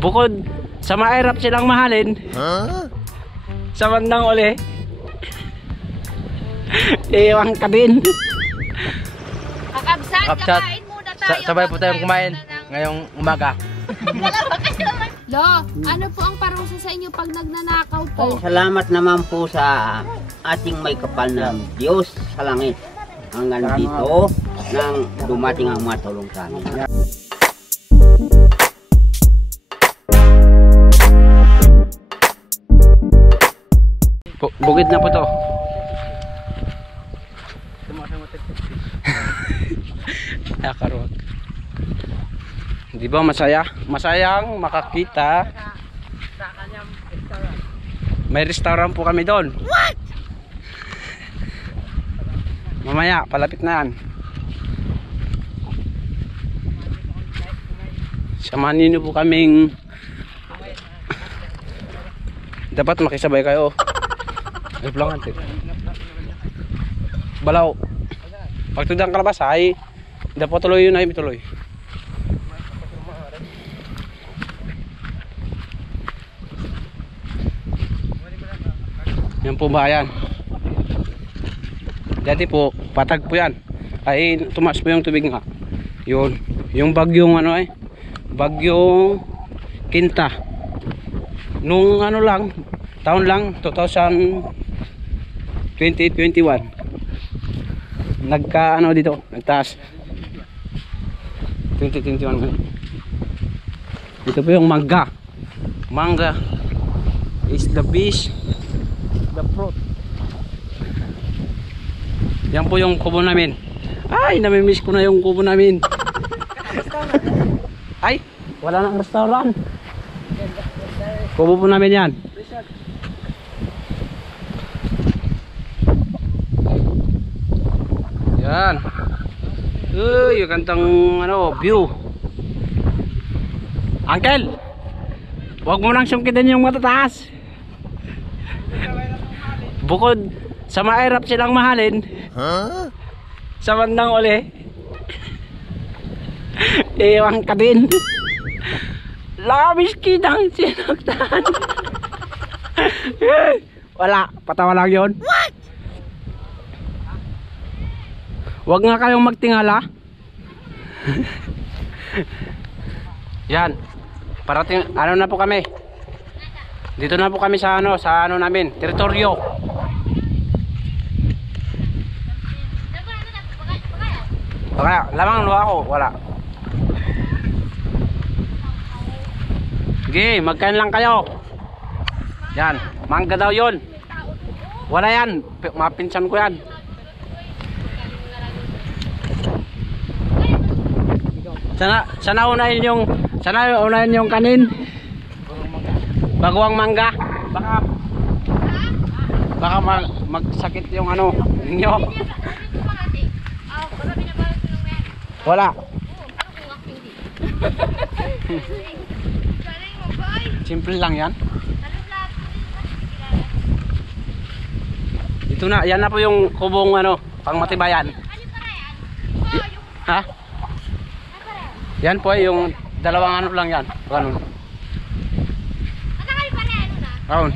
Bukod sa mahirap silang mahalin, sa bandang uli, iwan ka din. Kakabsat, kakain muna tayo. Sabay po tayong kumain ngayong umaga. Lo, ano po ang parusa sa inyo pag nagnanakaw po? Ay, salamat naman po sa ating may kapal ng Diyos sa langit. Hanggang dito nang dumating ang mga tulong sa amin. Bukid na po to. Nakarot. Di ba masaya? Masayang makakita. May restaurant po kami doon. What? Mamaya, palapit na yan. Samahan niyo po kaming dapat makisabay kayo. Ay, pulangan din. Balaw. Pag tudang kalabas ay dapat tuloy yun ay mituloy. Yan po bayan. Dati po patag po yan. Ay tumaas po yung tubig nga. Yun. Yung bagyong ano eh. Bagyong Kinta. Nung ano lang, taon lang 2021. Nagka ano dito, nagtaas. 2021. Ito po yung mangga. Mangga is the best, the fruit. Yan po yung kubo namin. Ay, namimiss ko na yung kubo namin. Ay, wala nang restaurant. Kubo po namin yan. Yan. Uy, yung kantang ano, view. Uncle, huwag mo nang sungkitin yung matataas. Bukod sa mahirap silang mahalin, sa bandang uli, iwan ka din. Labis kitang sinaktan. Wala, patawa lang yun. What? Huwag nga kayong magtingala. Yan. Parating, ano na po kami. Dito na po kami sa ano namin, teritoryo. Baka lamang luha ko, wala. Sige, magkain lang kayo. Yan, mangga daw yun. Wala yan, mapinsan ko yan. Sana unahin yung kanin. Bagwang mangga. Baka magsakit yung ano ninyo. Wala. Simple lang yan. Ito na, yan na po yung kubong ano, pangmatibayan. Ha? Yan po ay yung dalawang ano lang yan. Ganun. Ganun.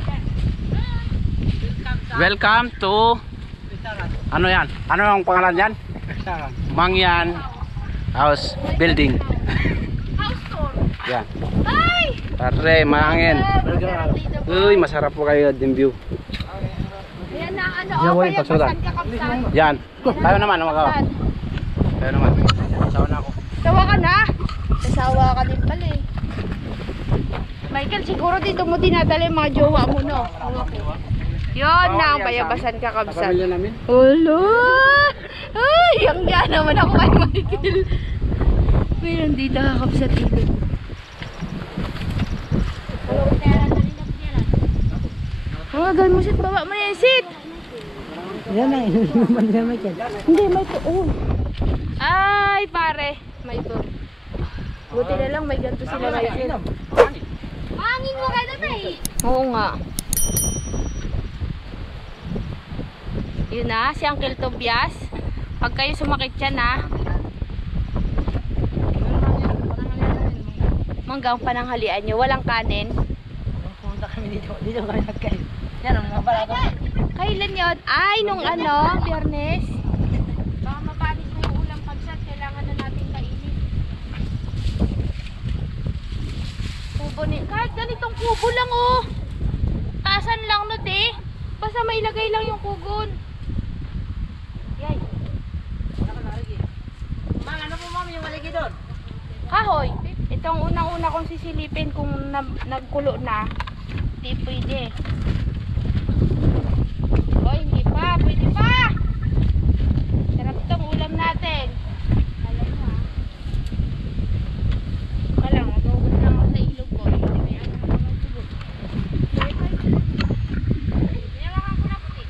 Welcome to ano yan? Ano ang pangalan yan? Mangyan House Building. House tour. Yan. Tare, mangin. Uy, masarap po kayo din view. Yan na ano, okay, pasan kakabsat. Yan. Tayo naman, magawa. Tayo naman. Sawa na ako. Sawa ka na? Sasawa ka din pala eh. Michael, siguro dito mo dinadala yung mga jowa mo, no? Yun na, ang bayabasan kakabsat. Pamilya namin. Ulo! Ay, yung dyan naman ako kay Michael. Mayroon dito kakabsat dito. Gawin mo sit, baba mo yan sit. Yan na, inuman na Michael. Hindi, may to. Oh. Ay, pare. May to. Buti na lang, may ganito sila Michael. Hangin mo kayo na eh. Oo nga. Yun na, si Uncle Tobias. Pag kayo sumakit yan ha. hanggang pananghalian nyo. Walang kanin. Pumunta kami dito. Dito kami nagkain. Yan ang mga balaga. Kailan yun? Ay, nung Biyernes. Baka mapanis na yung ulam kabsat. Kailangan na natin kainin. Kubo kahit ganitong kubo lang oh. Taasan lang no te. Basta mailagay lang yung kugon. Yay. Mang, ano po mami yung maligi doon? Kahoy. Ito ang unang-una kong sisilipin kung nagkulo na. Hindi pwede. Oy, hindi pa. Pwede pa. Sarap itong ulam natin. Alam mo ha. Walang, mag-ugot lang ako sa ilog ko. Hindi may ano na mag-ugot. Nilawakan ko na puti.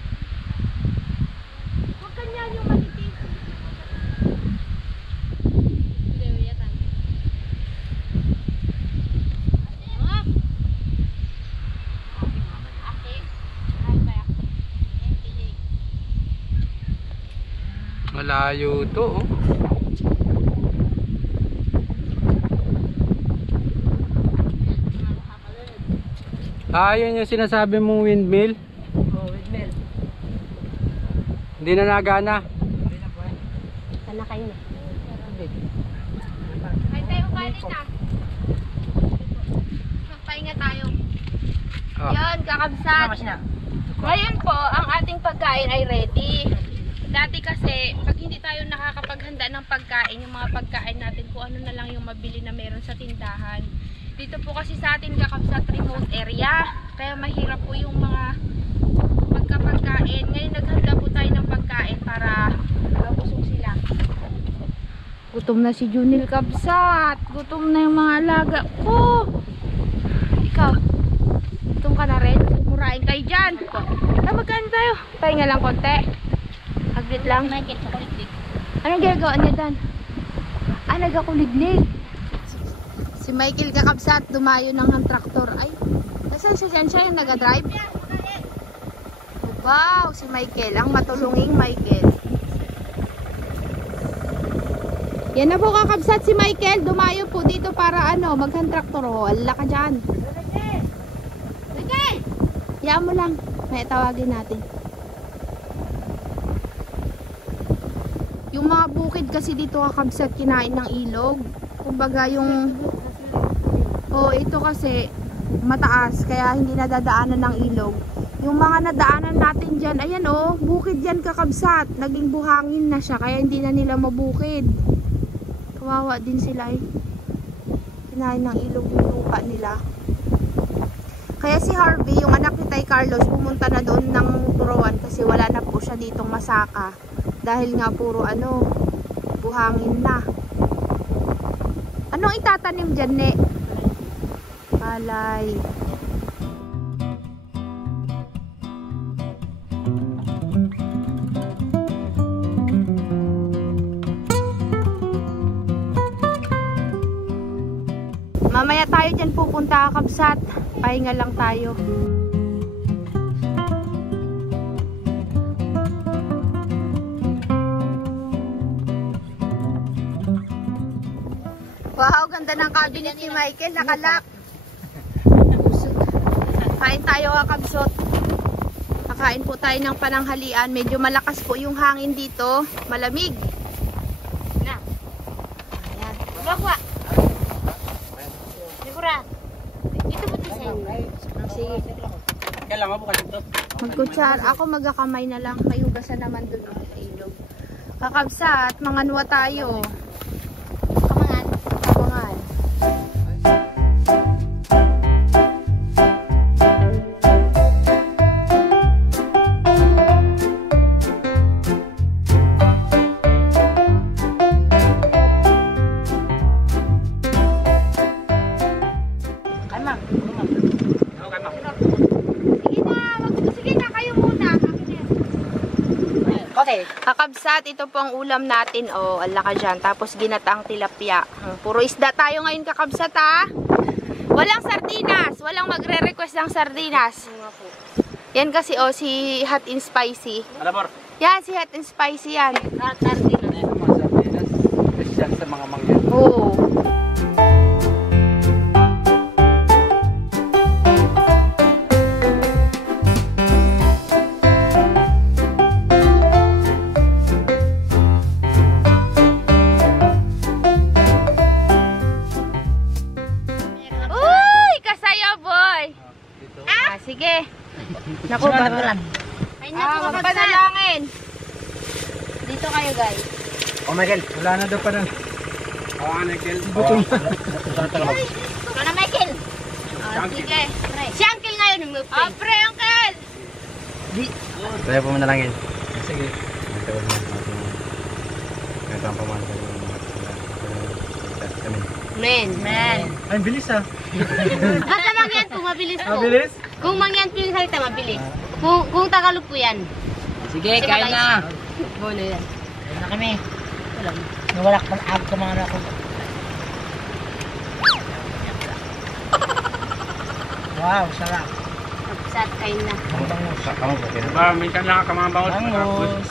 Huwag kanyan yung malitis. Hindi, uyatan. Hop! Ate. Ay, kaya. Malayo to oh. Yun yung sinasabi mong windmill. Oh, windmill. Hindi na nagana. Sana kayo na. Ay tayo kanin na. Magpahinga tayo. Yan, kakabsat. Ngayon po, ang ating pagkain ay ready. Dati kasi, pag hindi tayo nakakapaghanda ng pagkain, yung mga pagkain natin, kung ano na lang yung mabili na meron sa tindahan. Dito po kasi sa atin kakabsat remote area. Kaya mahirap po yung mga pagkapagkain. Ngayon naghanda po tayo ng pagkain para mabusog sila. Gutom na si Junil kabsat. Gutom na yung mga alaga ko. Ikaw, gutom ka na rin? Murahin kayo dyan. Magkain tayo. Pahinga lang konti. Aglit lang. Anong ginagawa niya dan? Nagakuliglig. Si Michael kakabsat, dumayo ng traktor. Ay, nasaan siya yung nagadrive? Wow, si Michael, ang matulunging Michael. Yan na po kakabsat si Michael, dumayo po dito para maghan traktor. Wala ka dyan. Michael! Hayaan mo lang, may tawagin natin. Yung mga bukid kasi dito kakabsat, kinain ng ilog. Kumbaga yung ito kasi mataas kaya hindi nadadaanan ng ilog. Yung mga nadaanan natin dyan, ayan bukid yan kakabsat. Naging buhangin na siya kaya hindi na nila mabukid. Kawawa din sila kinain ng ilog yung lupa nila. Kaya si Harvey, yung anak ni Tay Carlos, pumunta na doon ng Turuan kasi wala na po siya ditong masaka. Dahil nga puro buhangin na. Anong itatanim dyan, ne? Palay. Mamaya tayo dyan pupunta kakabsat. Pahinga lang tayo. Wow, ganda ng cabinet ni Michael, nakalak. Kain tayo kakabsot. Kakain po tayo ng pananghalian. Medyo malakas po yung hangin dito. Malamig. Na. Ayan. Bagwa. Sigura. Ito po sa'yo. Sige. Kailangan mo kasi ito. Magkutsar. Ako magakamay na lang. May hugasan naman dun sa ilog. Kakabsat, manganwa tayo. Kamangan. Kamangan. Kakabsat, ito po ang ulam natin. Ala ka dyan. Tapos ginataang tilapia. Puro isda tayo ngayon kakabsat ha. Walang sardinas. Walang magre-request ng sardinas. Yan kasi si Hot and Spicy. Alamor. Yan, si Hot and Spicy yan. Sardinas. Special sa mga mangyan. Oo. sige. Naku, batulan. Ay naku, magpanalangin. Dito kayo guys. Oh Michael, wala na daw pa nun. Michael. Ito na Michael. Sige. Si Uncle ngayon umupin. Oh, pre, Uncle. Tayo po manalangin. Sige. Ito ang pamahal. Men. Ay, bilis ah. Basta mangyan po, mabilis po. Mabilis? Kung mangyan po yung salita, mabilis. Kung Tagalog po yan. Sige, kain na. Bono yan. Kain na kami. Nawala ka pang ka mga anak ko. Wow, sarap. Kapsat, kain na. Minsan lang ka mga Bangus.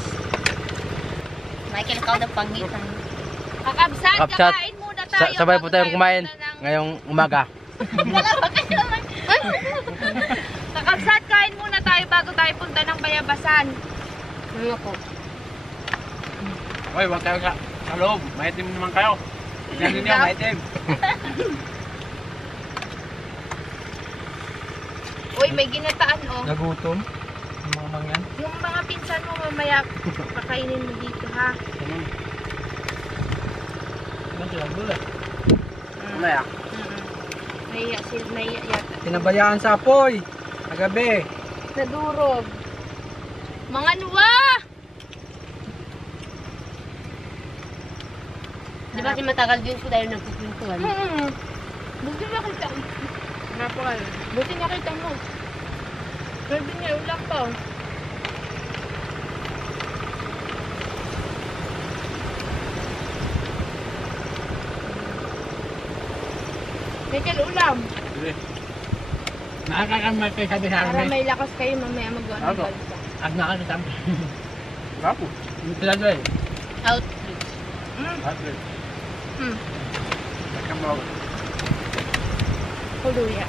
Michael, ikaw na pangitan. Kakabsat, Kapsat. kakain muna tayo. Sabay po bago tayong tayo kumain punta ng- ngayong umaga. Dalawa kayo naman. Kakabsat, kain muna tayo bago tayo punta ng Bayabasan. Ano po? Hoy, wag kayo sa loob. Maitim naman kayo. Tignan ninyo, maitim. Uy, may ginataan oh. Nagutom. Mga mangyan. Yung mga pinsan mo mamaya, pakainin mo dito ha. Mamaya. Naiya yata. Pinabayaan sa apoy. Kagabi. Nadurog. Mga nuwa! Di ba si matagal din ko dahil nagpupintuan? Buti nakita mo. Napakal. Buti nakita mo. Sabi niya, ulang pa. Michael, ulam. Nakakakamay kayo sabi sa Para akin. may lakas kayo mamaya magawa ng Ako. balsa. Ang nakakita mo. Kapo. Yung talaga eh. Outreach. Kuluya.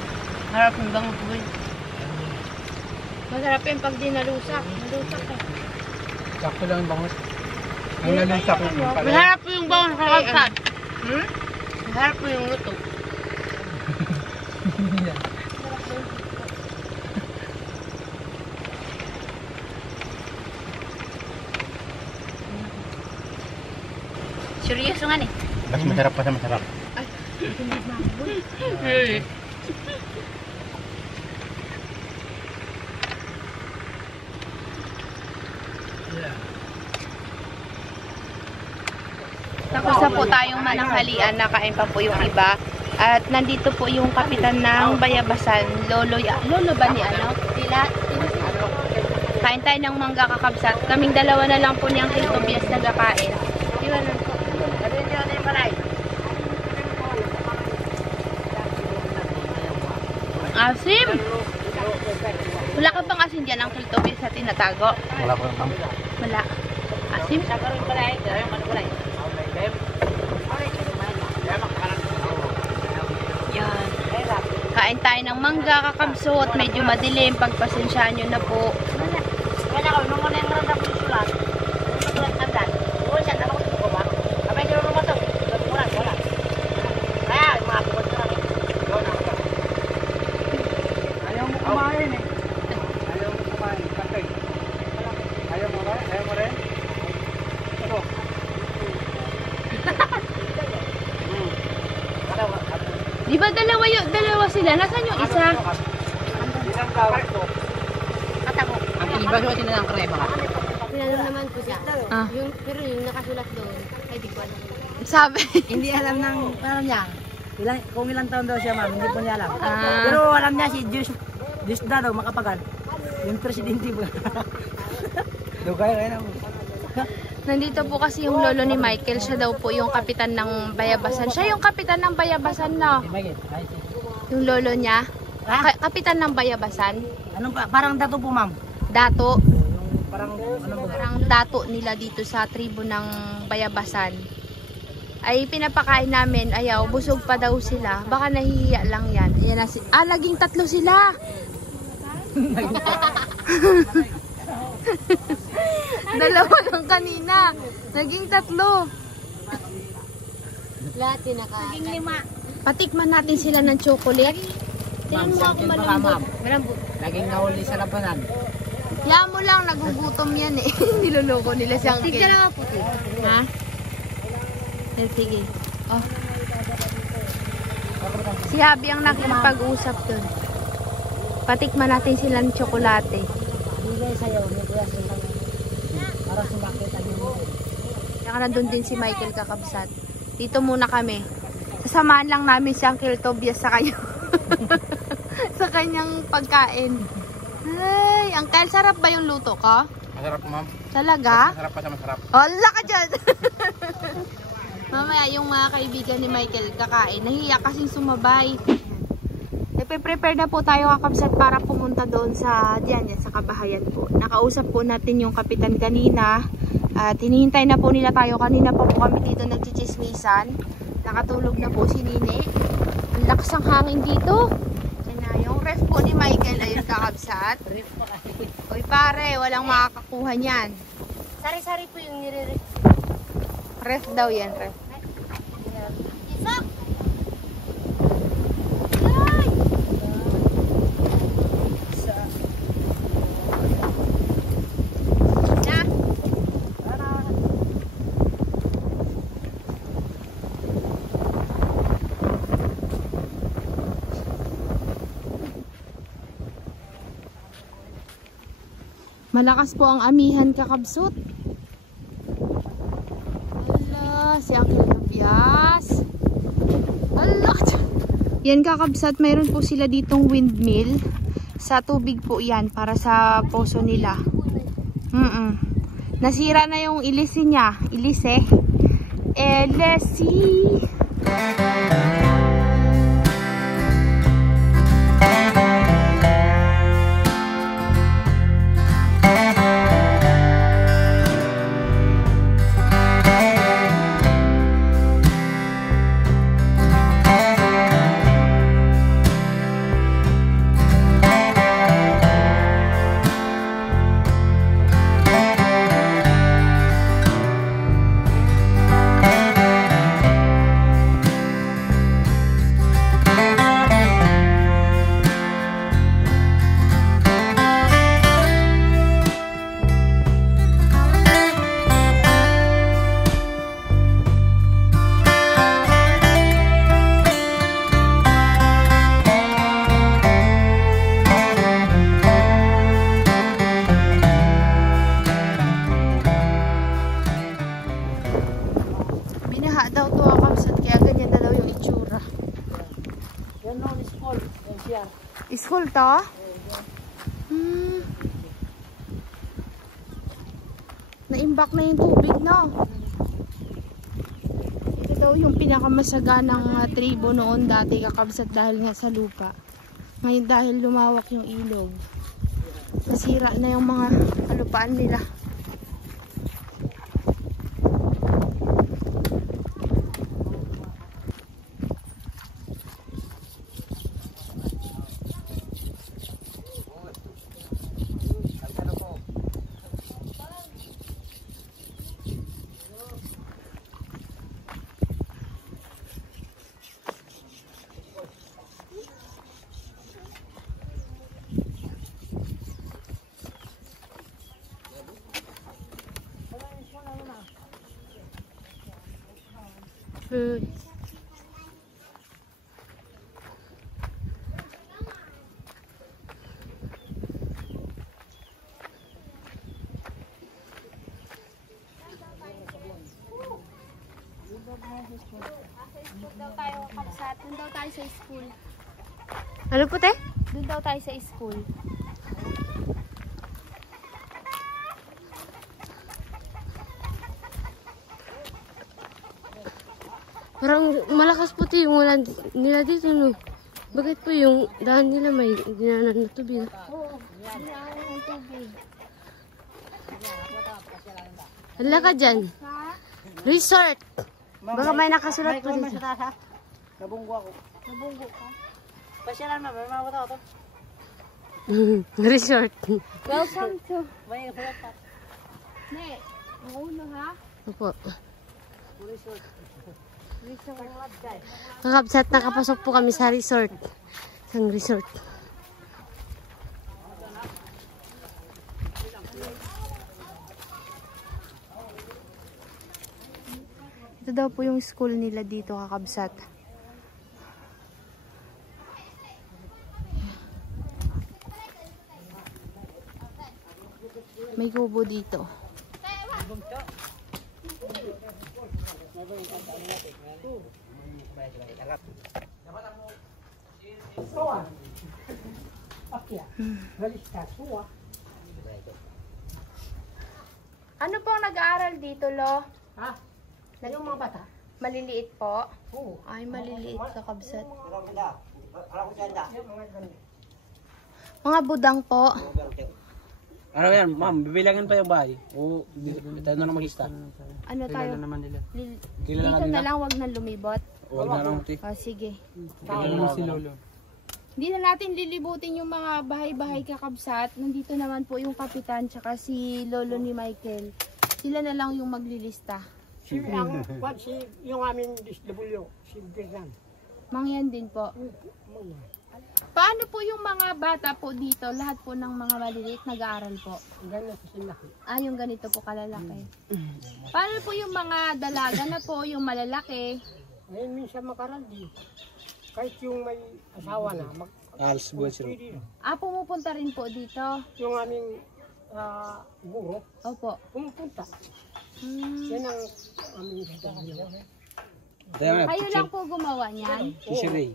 Harap ng bangus ko eh. Masarap yung pag dinalusak. Nalusak eh. Sakto lang yung bangus. Ang nalusak yung pala. Masarap po yung bangus sa kalsat. Hmm? Masarap po yung luto. Seryoso nga eh. Mas masarap pa sa masarap. Tapos na po tayong mananghalian, nakain pa po yung iba. At nandito po yung kapitan ng Bayabasan, Lolo ba ni ano? Sila? Kain tayo ng mangga kakabsat. Kaming dalawa na lang po niyang Tito Bias nagkakain. Di ba nun po? Asim! Wala ka bang asin dyan ang Tito Bias sa tinatago? Wala pa yung Wala. Asim? Yan. Kain tayo ng mangga, kakabsot. Medyo madilim. Pagpasensyaan nyo na po. Ayaw mo kumain eh. Ayaw mo kumain. Katay. Ayaw mo ba? Ayaw mo rin? Ito. Di ba dalawa sila? Nasaan yung isa? Isang tawag ito. Ang iba siya tinanong ng krema ka. Pinanong naman po siya. Ah. Pero yung nakasulat doon, ay di ko alam. Sabi. Hindi alam ng, alam niya. Kung ilang taon daw siya ma'am, hindi po niya alam. Ah. Pero alam niya si Diyos daw makapagal. Yung presidente po. Dugay kayo na mo. Nandito po kasi yung lolo ni Michael. Siya daw po yung kapitan ng Bayabasan. Siya yung kapitan ng Bayabasan, no? Yung lolo niya. Kapitan ng Bayabasan. Anong pa? Parang dato po ma'am. Dato. Yung parang ano ba? Parang dato nila dito sa tribo ng Bayabasan. Ay pinapakain namin. Ayaw, busog pa daw sila. Baka nahihiya lang yan. Ayan na naging 3 sila. Dalawa lang kanina. Naging 3. Lahat naging 5. Patikman natin sila ng chocolate. Tingnan mo ako malambot. Malambot. Laging nahuli sa labanan. Yan mo lang, nagugutom yan eh. Niloloko nila si Uncle. Tignan lang puti. Ha? Yan, sige. Oh. Si Habi ang nakikipag-usap dun. Patikman natin silang tsokolate. Bigay sa'yo. May kuya sila. Para sumakit ang yung Saka nandun din si Michael kakabsat. Dito muna kami. Sasamahan lang namin si Uncle Tobias sa kayo. Sa kanyang pagkain. Ay, Uncle, sarap ba yung luto ko? Masarap ma'am. Talaga? Masarap pa sa masarap. Hala ka dyan! Mamaya yung mga kaibigan ni Michael kakain. Nahiya kasing sumabay. Prepare na po tayo kakabsat para pumunta doon sa diyan sa kabahayan po. Nakausap po natin yung kapitan kanina. At hinihintay na po nila tayo. Kanina pa po kami dito nagchichismisan. Nakatulog na po si Nini. Ang lakas ang hangin dito. Yan na, yung ref po ni Michael ayun kakabsat. Uy pare, walang makakakuha niyan. Sari-sari po yung nire-ref. Ref daw yan, ref. Isok! Malakas po ang amihan kakabsot. Hala, si Uncle Tobias. Hala. Yan kakabsat, mayroon po sila ditong windmill. Sa tubig po yan, para sa poso nila. Nasira na yung ilisi niya. Ilisi. Ilisi. Binaha daw to kakabsat, kaya ganyan na daw yung itsura. Yan no, school. Yan siya. School to? Naimbak na yung tubig, no? Ito daw yung pinakamasaganang tribo noon dati kakabsat dahil nga sa lupa. Ngayon dahil lumawak yung ilog, nasira na yung mga kalupaan nila. Doon daw tayo kapsat. Doon daw tayo sa school. Ano po, te? Doon daw tayo sa school. Parang malakas po yung ulan nila dito, no? Bakit po yung daan nila may dinanan na tubig? Oo, dinaanan ng tubig. Hala ka dyan. Ha? Resort. Baka may nakasulat po dito. Nabunggo ako. Nabunggo ka? Pasyalan mo, may mga to. Resort. Welcome to... May sulat pa. Ne, ang ulo ha? Opo. Resort. Kakabsat, nakapasok po kami sa resort. Isang resort. Ito daw po yung school nila dito, kakabsat. May kubo dito. Ano pong nag-aaral dito, Lo? Ha? Yung mga bata? Maliliit po? Oo. Ay, maliliit kakabsat. Mga budang po. Ano yan, ma'am, bibilangan pa yung bahay. O, tayo na lang mag-start. Ano tayo? naman nila. Dito Kilala na nila. lang, wag na lumibot. Huwag na lang, te. O, sige. Kilala na si Lolo. Hindi na natin lilibutin yung mga bahay-bahay kakabsat. Nandito naman po yung kapitan tsaka si lolo ni Michael. Sila na lang yung maglilista. Yung aming DSW, si Bernard. Mangyan din po. Paano po yung mga bata po dito? Lahat po ng mga maliliit nag-aaral po. Ganyan kasi laki. Ah, yung ganito po kalalaki. Paano po yung mga dalaga na po, yung malalaki? Ngayon minsan makaraldi. Kahit yung may asawa na, Alas, buwan sila. pwede. Ah, pumupunta rin po dito. Yung aming guro, Opo. pumupunta. Hmm. Yan ang aming DSW. Kayo lang po gumawa niyan? Si Ray.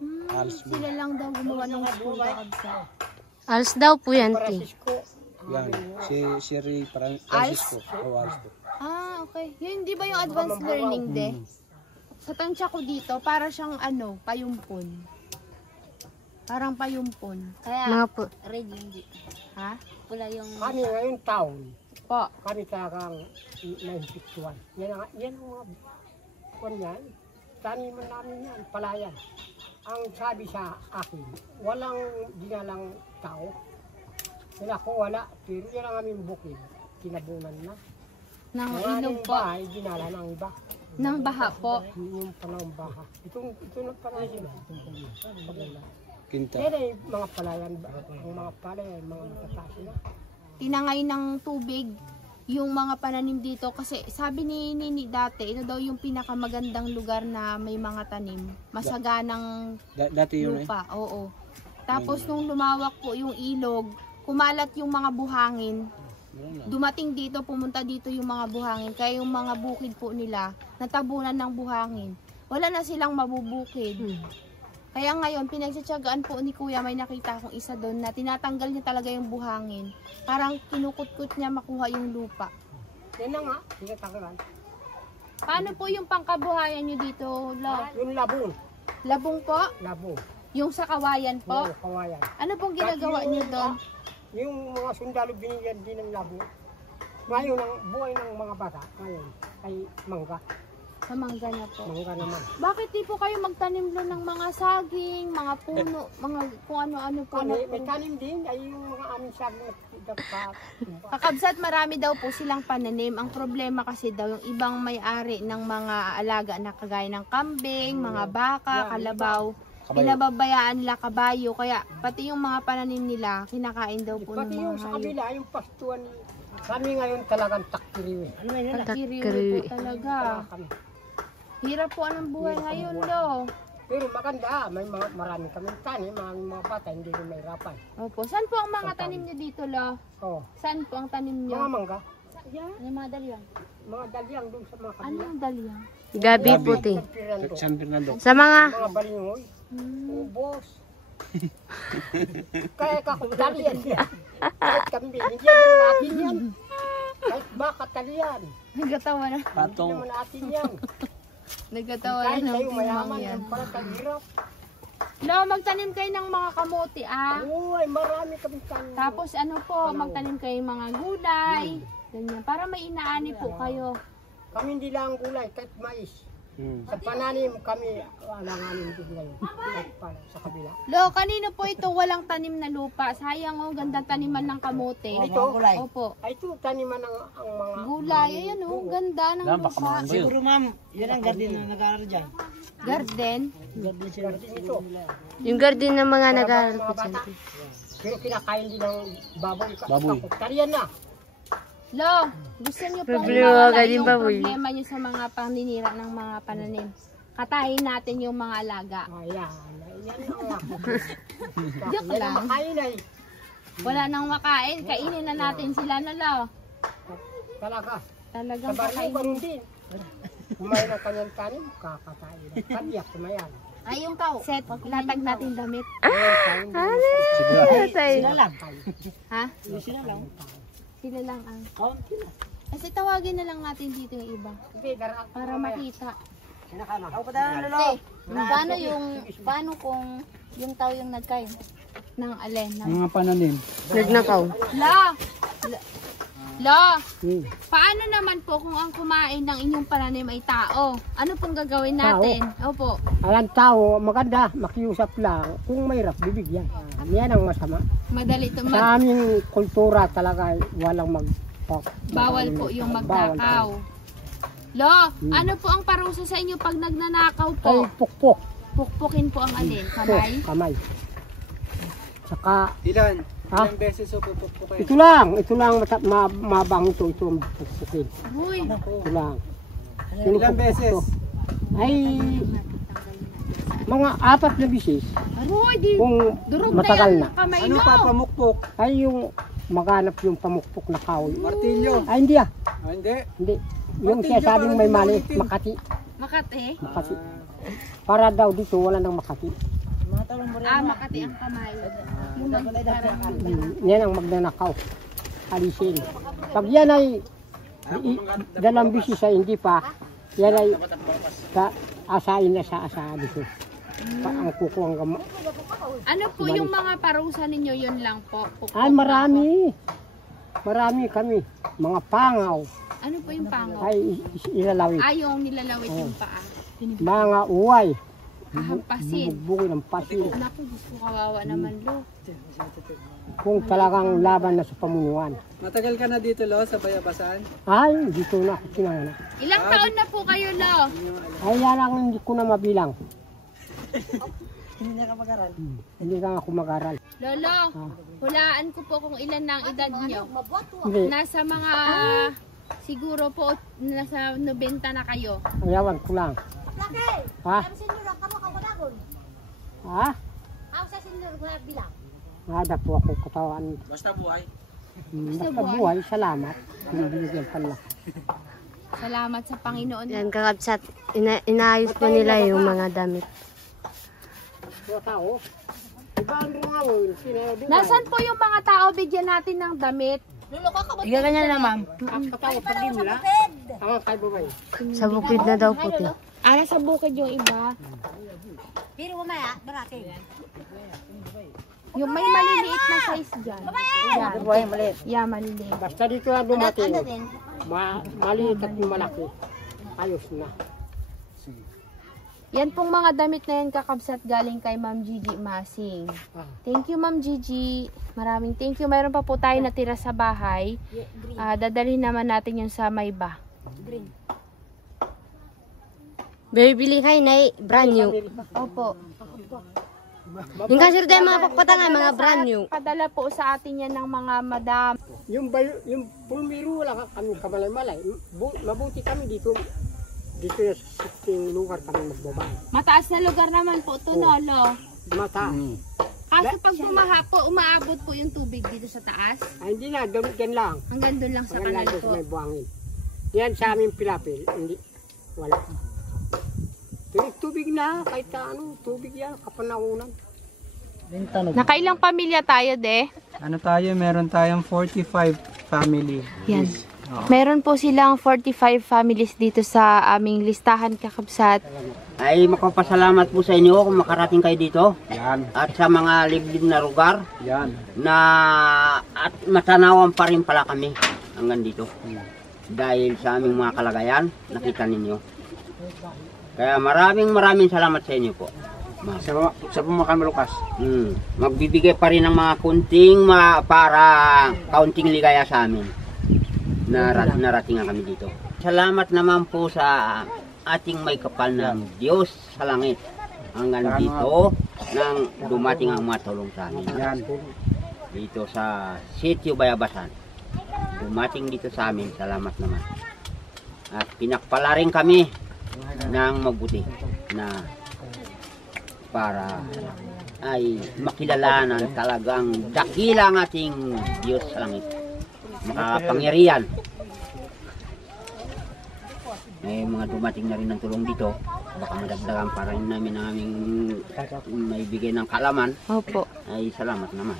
Hmm. Alas, Sila lang daw gumawa ng school kakabsat. Alas daw po yan, te. Francisco, Yan. Si Ray Francisco. O, Alas po. Ah, okay. Yun, di ba yung advanced learning de? Sa tansya ko dito, para siyang ano, payumpon. Parang payumpon. Mga po. Red hindi. Ha? Pula yung... kami ngayon taon, Po. kami talagang 951. Yan ang mga kwan yan. Taniman namin yan, palayan. Ang sabi sa akin, walang dinalang tao. Wala ko wala, pero yan ang aming bukid. Tinabunan na. Nang Mga ilog aming po. bahay, dinala ng iba. Nang baha po. Yung panahon baha. Ito na panahon sila. Kinta. Yan ay mga palayan, ang mga palayan, mga matataas na. Tinangay ng tubig yung mga pananim dito kasi sabi ni Nini dati, ito daw yung pinakamagandang lugar na may mga tanim. Masaganang Dati yun eh. lupa, oo. Tapos nung lumawak po yung ilog, kumalat yung mga buhangin. Dumating dito, pumunta dito yung mga buhangin. Kaya yung mga bukid po nila, natabunan ng buhangin. Wala na silang mabubukid. Kaya ngayon, pinagtsatsagaan po ni Kuya, may nakita akong isa doon na tinatanggal niya talaga yung buhangin. Parang kinukut-kut niya makuha yung lupa. Yan na nga, tinatanggalan. Paano po yung pangkabuhayan niyo dito, Lo? Yung labong, Labong po? labong. Yung sa kawayan po? Oo, kawayan. Ano pong ginagawa niyo doon? Yung mga sundalo binigyan din ng labong. Ngayon, ang buhay ng mga bata, ngayon, ay mangga. Sa mangga na po. Mangga naman. Bakit di po kayo magtanim doon ng mga saging, mga puno, mga kung ano-ano po? Kami, may tanim din, ay yung mga aming saging na Kakabsat, marami daw po silang pananim. Ang problema kasi daw, yung ibang may-ari ng mga alaga na kagaya ng kambing, mga baka, kalabaw, pinababayaan nila kabayo. Kaya pati yung mga pananim nila, kinakain daw po ng Pati mga yung sa hayop. kabila, yung pastuan, kami ngayon talagang takiriwi. Takiriwi po talaga. Kami. Hirap po anong buhay ngayon, Lo. Pero maganda, may marami kami tanim, mga bata, hindi rin mahirapan. Opo. Saan po ang mga tanim niyo dito, Lo? Oo. Saan po ang tanim Mga niyo? mangga, Ano mga dalyang? mga dalyang doon sa mga Ano kabila. ang dalyang? Gabi po, te. San Fernando. San Fernando. Sa mga... Mga balingoy. Ubos. Kaya kakutalian yan. Kahit kambing, hindi naman atin yan. Kahit baka talian, Nagkatawa na. hindi Patong. naman atin yan. Nagkatawa na Kahit ng kayo timang mayaman, yan. yan parang kahirap. Lo, magtanim kayo ng mga kamote, ah. Oo, ay marami kami tanim. Tapos ano po, magtanim kayo ng mga gulay. Ganyan. Para may inaani po kayo. Kami hindi lang gulay, kahit mais. Sa pananim kami, alanganin din ngayon. Sa kabila. Lo, kanino po ito walang tanim na lupa? Sayang oh, gandang taniman ng kamote. Ito? Opo. Ay, ito, taniman ng ang mga... Gulay, ayan oh, ganda ng lupa. Siguro ma'am, yan ang garden na nag-aaral dyan. Garden? Garden ito. Yung garden ng mga nag-aaral po dyan. Pero kinakain din ng baboy. Baboy. Tariyan na. Lo, gusto niyo pong Problema mawala ka din yung ba, boy? problema niyo sa mga pangninira ng mga pananim. Katahin natin yung mga alaga. Ayan. Yan ang Joke yan lang. ang makain ay. Wala nang makain, kainin na natin sila na lo. Talaga. Talagang Sa baryo, kakainin. ganun din. Kumain ng kanyang tanim, kakakain. Kadiyak, kumayan. Ay, yung tao. Set, latag natin damit. Sila lang. Ha? Sila lang. Sila lang ang... Kaunti na. Kasi tawagin na lang natin dito yung iba. Hindi, daraan. Para makita. Ako pa tayo lolo. Paano kung yung tao yung nagkain? Ng alin? Mga pananim. Nagnakaw. La, paano naman po kung ang kumain ng inyong pananim ay tao? Ano pong gagawin natin? Opo. Ayan tao, maganda, makiusap lang. Kung mahirap, bibigyan. Yan ang masama. Madali ito. Sa aming kultura talaga, walang Bawal po yung magnakaw. Lo, ano po ang parusa sa inyo pag nagnanakaw Ay, po? pukpok. Pukpukin po ang alin? Kamay? Kamay. Saka, Ilan? ha? Ilang beses o pupukpukin? Ito lang, mabang ito ang pukpukin. Uy, Ito lang. Ilang beses? Ay, mga 4 na bisis. aroy, di. Kung Durog matagal na na. yung kamay Ano no. pa pamukpok? Ay, yung maganap yung pamukpok na kahoy. Martilyo? Ay, hindi ah. Ah, hindi. Hindi. Yung sinasabing may mali, Makati. Makati? Makati. Para daw dito, wala nang Makati. Makati ang kamay. Yung Yan ang magnanakaw. Alisin. Pag yan ay dalang bisis ay hindi pa, yan ay asain na sa asa dito. Ang kukuha ang gama. Ano po yung mga parusa ninyo? Yun lang po. Ay, marami. Marami kami. Mga pangaw. Ano po yung pangaw? Ay, ilalawit. Yung nilalawit yung paa. Mga uway. Hampasin. Bubugbugin ng pasil. Naku, gusto kawawa naman lo. Kung talagang laban na sa pamunuan. Matagal ka na dito, Lo, sa Bayabasan? Ay, dito na ako sinanganak. Ilang taon na po kayo lo? Ay, yan ang hindi ko na mabilang. Hindi na ka mag-aral. Hindi lang ako mag-aral. Lolo, hulaan ko po kung ilan na ang edad nyo. Hindi. Nasa mga, siguro po, nasa 90 na kayo. Ayawan ko lang. Ha? Ha? Ada po ako katawan. Basta buhay. Basta buhay, salamat. Binibigyan pala. Salamat sa Panginoon. Yan kakabsat. Inaayos po nila yung mga damit. Mga tao. Iba ang rumawin. Nasaan po yung mga tao bigyan natin ng damit? Ganyan na ma'am. Ang katawa pa din nila. Ang kay babay. Sa bukid na daw po. Nasa bukid yung iba. Yung may maliliit na size dyan. Yan. Buhay maliit. Yeah, maliliit. Basta dito na dumating. Maliit at malaki. Ayos na. Yan pong mga damit na yan kakabsat galing kay Ma'am Gigi Masing. Thank you Ma'am Gigi. Maraming thank you. Mayroon pa po tayo natira sa bahay. Dadalhin naman natin yung sa Mayba. Bibili kayo na brand new. Opo. Yung kasir tayo mga pakpatangan, mga brand new. Padala po sa atin yan ng mga madam. Yung pulmiro wala kami kamalay-malay. Mabuti kami dito. Dito na sa lugar kami magbabay. Mataas na lugar naman po ito, Lolo. Mata. Kaso pag bumaha po, umaabot po yung tubig dito sa taas. Ay, hindi na, dyan lang. Hanggang doon lang sa Hanggang kanal lang doon sa po. may buhangin. Yan sa aming pilapil. Hindi. Wala. Tubig na, kahit ano, tubig yan, kapanahunan. Nakailang pamilya tayo, de? Ano tayo? Meron tayong 45 family. Yan. Meron po silang 45 families dito sa aming listahan kakabsat. Ay makapasalamat po sa inyo kung makarating kayo dito. Yan. At sa mga liblib na lugar Yan. na at matanawan pa rin pala kami hanggang dito. Dahil sa aming mga kalagayan, nakita ninyo. Kaya maraming salamat sa inyo po. Sa pumakan malukas. Magbibigay pa rin ng mga kunting para kaunting ligaya sa amin. Narating kami dito. Salamat naman po sa ating may kapal ng Diyos sa langit. Hanggang dito nang dumating ang mga tulong sa amin. Dito sa Sitio Bayabasan. Dumating dito sa amin. Salamat naman. At pinakpala rin kami ng mabuti na para ay makilalanan talagang dakila ang ating Diyos sa langit. Makapangyarihan. May mga dumating na rin ng tulong dito. Baka madagdagan pa rin namin ang aming maibigay ng kalaman. Opo. Ay salamat naman.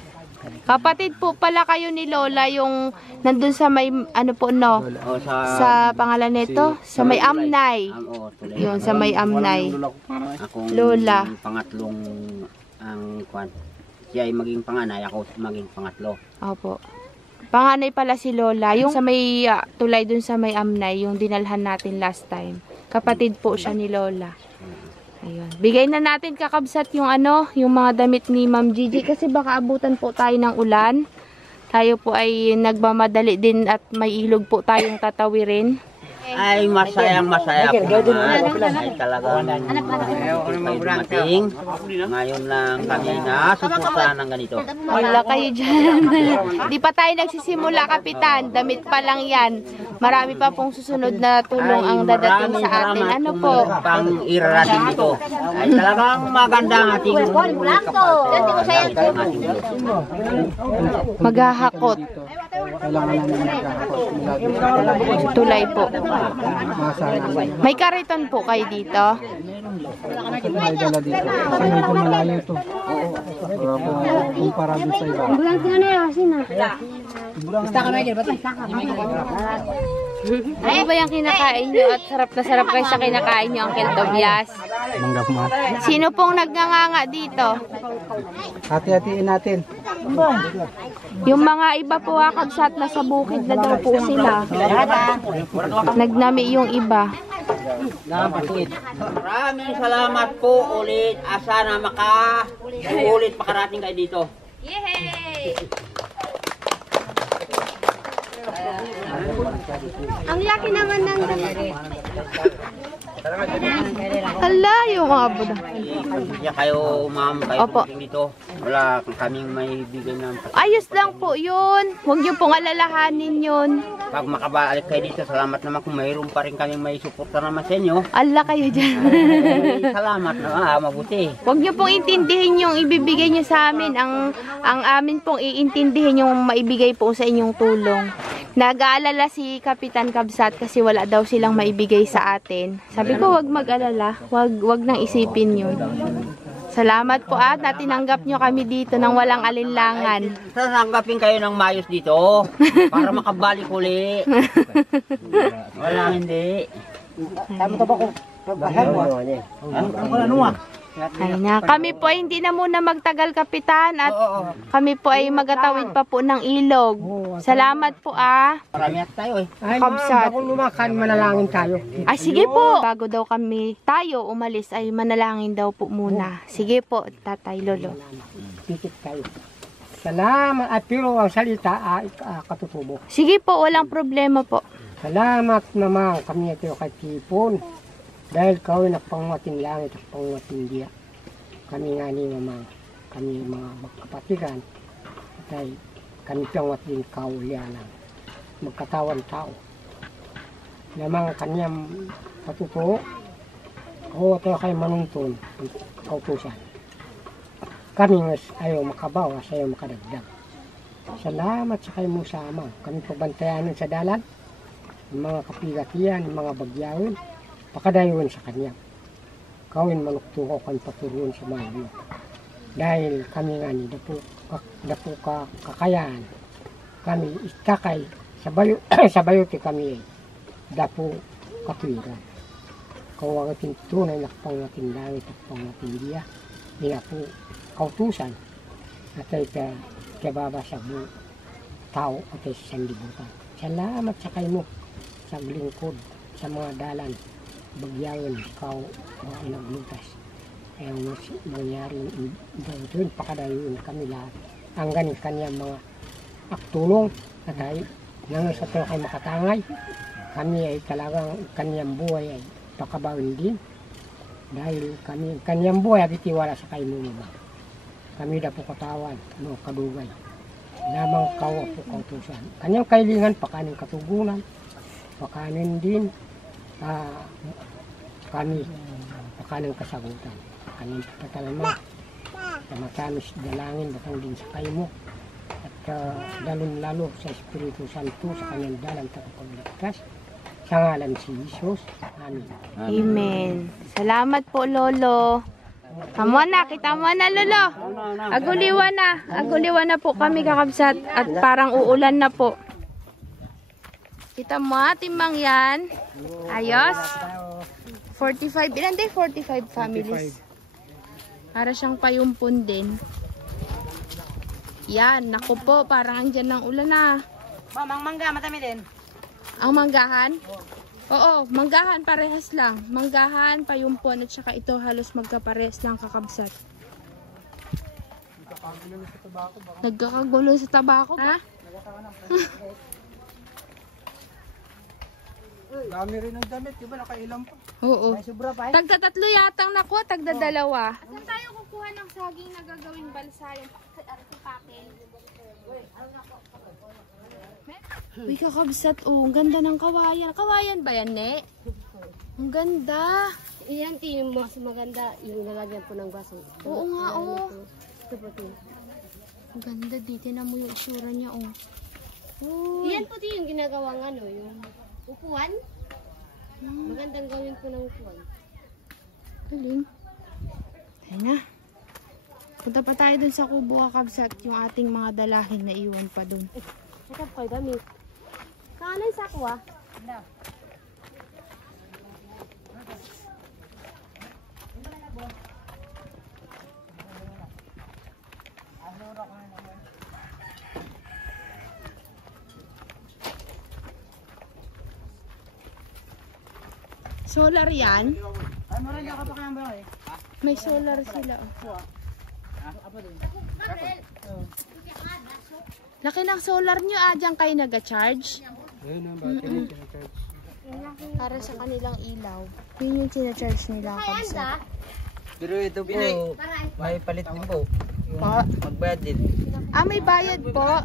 Kapatid po pala kayo ni Lola yung nandun sa may ano po no? O, Sa pangalan nito? Sa may Amnay. Tulay. Yun, sa may Amnay. Akong Lola. pangatlong ang kwan. Siya ay maging panganay, ako maging pangatlo. Opo. Panganay pala si Lola. Yung sa may tulay dun sa may Amnay, yung dinalhan natin last time. Kapatid po siya ni Lola. Ayun. Bigay na natin kakabsat yung yung mga damit ni Ma'am Gigi kasi baka abutan po tayo ng ulan. Tayo po ay nagmamadali din at may ilog po tayong tatawirin. Ay masaya po naman. Ay talagang kayo dumating. Ngayon lang kami nasuportahan ng ganito. Wala kayo dyan. Di pa tayo nagsisimula, Kapitan. Damit pa lang yan. Marami pa pong susunod na tulong ang dadating sa atin. Ano po? Pang irarating dito. Ay talagang maganda ang ating Maghahakot. Tulay po. May kariton po kayo dito? Medyo malayo to. Kumpara doon sa iba. Ano ba yung kinakain nyo at sarap na sarap kayo sa kinakain nyo, Uncle Tobias? Mangga po. Sino pong nagnganganga dito? Hati-hatiin natin. Yung mga iba po kakabsat na sa bukid na daw po sila. Nagnami yung iba. Maraming salamat po ulit. Sana ulit makarating kayo dito. Yay! Ang laki naman ng Hala, yung mga buda. Hindi kayo, ma'am, kayo Opo. dito. Wala kaming may bigay ng Ayos lang po yun. Huwag niyo pong alalahanin yun. Pag makabalik kayo dito, salamat naman kung mayroon pa rin kaming may suporta naman sa inyo. Ala kayo dyan. Ay, salamat naman, mabuti. Huwag niyo pong intindihin yung ibibigay niyo sa amin. Ang amin pong iintindihin yung maibigay po sa inyong tulong. Nag-aalala si Kapitan Kabsat kasi wala daw silang maibigay sa atin. Sabi ko, huwag mag-alala. Huwag nang isipin yun. Salamat po at natinanggap nyo kami dito ng walang alinlangan. Tatanggapin kayo ng mayos dito para makabalik uli. Wala hindi. Ay na, kami po ay hindi na muna magtagal, Kapitan, at kami po ay magatawid pa po ng ilog. Salamat po Marami at tayo eh. Ay, Kabsat. ma'am, bago lumakan, manalangin tayo. Ay, sige po. Bago daw tayo umalis ay manalangin daw po muna. Sige po, Tatay Lolo. Tikit tayo. Salamat. At pero ang salita ay katutubo. Sige po, walang problema po. Salamat naman kami ito kay Tipon. Dahil kau ay nagpanguating langit at panguating diya. Kami nga ni naman, kami mga magkapatigan. Dahil kami panguating kaulianan. Magkatawan tao. Namang kanyang patuto, o ito kay manuntun, kautusan. Kami ayaw makabawas, ayaw makadagdag. Salamat sa kayo mo sa ama. Kami pabantayanan sa dalan, mga kapigatian, mga bagyawin, pakadayon sa kanya. Kawin manuktuko kami paturuan sa mga dahil kami nga ni dapo kakayahan. Kami istakay sa bayote kami dapo katwiran. Kung ang ating tunay na pangating langit at pangating diya, hindi po kautusan at ay kababa sa tao at ay sa sanlibutan. Salamat sa kayo mo sa lingkod, sa mga dalan, bagyawan, ikaw mga naglutas. Kaya nangyari doon, pakadayon kami lahat. Hanggang kanyang mga aktulong at ay nang sa ito ay makatangay. Kami ay talagang kanyang buhay ay pakabawin din. Dahil kanyang buhay ay itiwala sa kayo mga. Kami na po katawan, no, kadugay. Namang kawa po kautusan. Kanyang kailingan, pakanin katugunan, pakanin din kami, pakanin kasagutan. Kanyang patalama, na matamis dalangin, batang din sa kayo mo. At lalong-lalo sa Espiritu Santo, sa kanyang dalang tagapagligtas. Sa ngalan si Jesus. Amen. Amen. Salamat po, Lolo. Tama na, kita mo na, Lolo. Aguliwan na po kami, kakabsat. At parang uulan na po. Kita mo, timbang yan. Ayos. 45, ilan din? 45 families. Para siyang payumpon din. Yan, naku po, parang andyan ng ulan na. Ma'am, ang mangga, matami din. Ang manggahan? Oo, manggahan parehas lang. Manggahan, payumpon at saka ito halos magkaparehas lang, kakabsat. Nagkakagulo sa tabako. Ha? Dami rin ng damit, di ba nakailang pa? Oo. May sobra pa eh. Tagtatatlo yatang nakuha, tagdadalawa. Saan tayo kukuha ng saging na gagawing balsa yung pakin? Uy, kakabsat, oh, ang ganda ng kawayan. Kawayan ba yan, Ne? Ang ganda. Iyan, yung mas maganda, yung lalagyan po ng baso. Oo nga, oh. Ito po ito. Ang ganda, di. Tinan mo yung itsura niya, oh. Oh. Iyan po yung ginagawang ano, yung upuan. Magandang gawin po ng upuan. Galing. Ayun na. Punta pa tayo dun sa kubo, kakabsat, yung ating mga dalahin na iwan pa dun. Ito po yung damit. Kanan sa ako ah. Solar yan? Ano rin ako pa kayang ba eh? May solar sila, oh. Laki ng solar nyo, diyan kayo nag-charge? Para sa kanilang ilaw. Yun yung sinacharge nila, kabsa. Pero ito po, may palit din po. Po? Magbayad din. Ah, may bayad po.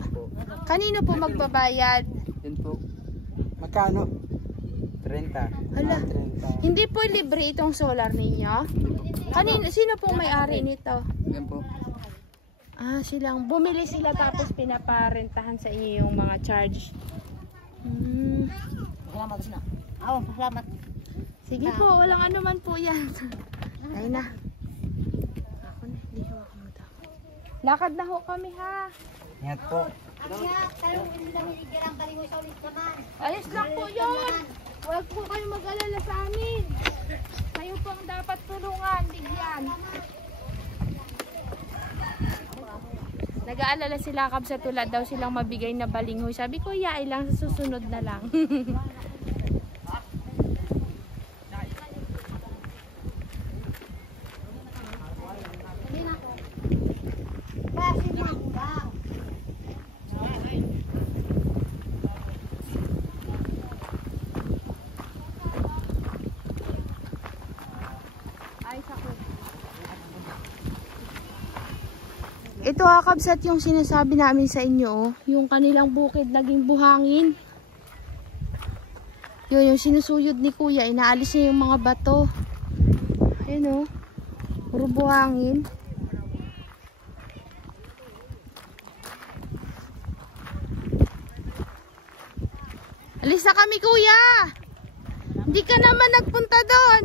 Kanino po magbabayad? Yun po. Magkano? 30. Hala, hindi po libre itong solar ninyo? Sino pong may-ari nito? Yan po. Ah, silang bumili sila tapos pinaparentahan sa inyo yung mga charge. Salamat na. Oo, salamat. Sige po, walang ano man po yan. Ay na. Ako na, hindi ko ako matakot. Lakad na ho kami ha. Ingat po. Ayos lang po yun. Huwag po kayo mag-alala sa amin. Kayo po ang dapat tulungan, bigyan. Nag-aalala sila kabsa tulad daw silang mabigay na balinghoy. Sabi ko, yaay lang sa susunod na lang. Ito kakabsat yung sinasabi namin sa inyo, oh. Yung kanilang bukid naging buhangin. Yun, yung sinusuyod ni kuya, inaalis niya yung mga bato. Ayun, oh. Puro buhangin. Alis na kami, kuya! Hindi ka naman nagpunta doon.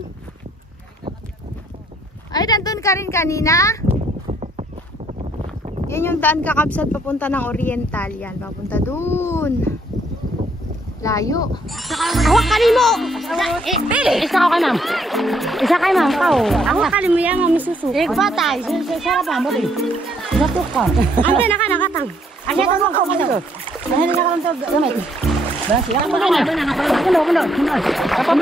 Ay, nandun ka rin kanina? Yan yung daan kakabsat papunta ng Oriental. Yan, papunta dun. Layo. Awak kali mo! Isa ka ma'am. Isa kay ma'am ka oh. Awak kali mo yan ang misusu. Patay, sarap ang bali. Natok ka. Ande nakatang. Asa ka mo ka. Dahil na ka lang to gamit. Basi, ako na. Kuno. Kapag